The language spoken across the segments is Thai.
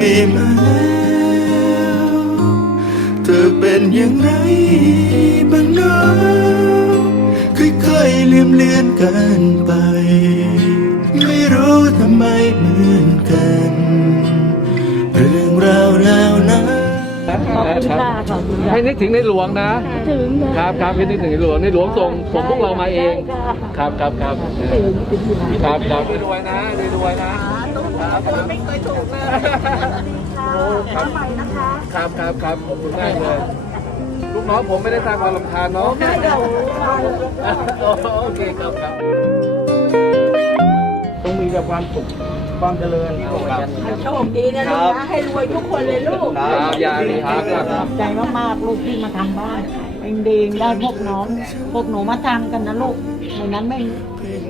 ปีมาแล้วเธอเป็นอย่างไรบ้างเนาะค่อยๆลืมเลือนกันไป ไม่รู้ทำไมเหมือนกัน เรื่องราวแล้วนะขอบคุณค่ะขอบคุณค่ะให้นึกถึงในหลวงนะ ถึงนะครับครับให้นึกถึงในหลวงในหลวงส่งส่งพวกเรามาเองใช่ค่ะครับครับครับถึงถึงที่ไหนครับครับรวยๆนะรวยๆนะ ไม่เคยถูกเลยครับครับครับครับขอบคุณมากเลยลูกน้องผมไม่ได้สร้างความรำคาญเนาะโอเคครับครับต้องมีแต่ความสุขความเจริญครับโชคดีนะลูกนะให้รวยทุกคนเลยลูกครับยาดีครับครับขอบใจมากๆลูกที่มาทำบ้านเองดีได้พวกน้องพวกหนูมาทำกันนะลูกในนั้นไม่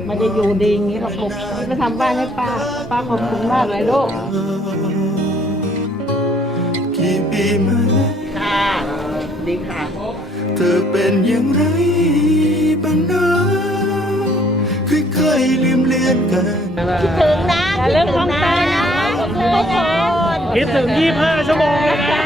ไม่ได้อยู่ดีอย่างนี้หรอกลูกมาทำบ้านให้ป้า ป้าขอบคุณมากเลยลูกกี่ปีมาแล้วค่ะดีค่ะ เธอเป็นอย่างไรบ้างเนาะค่อยๆลืมเลือนกันถึงนะคิดถึงนะทุกคนคิดถึง 25 ชั่วโมงเลยนะ Happy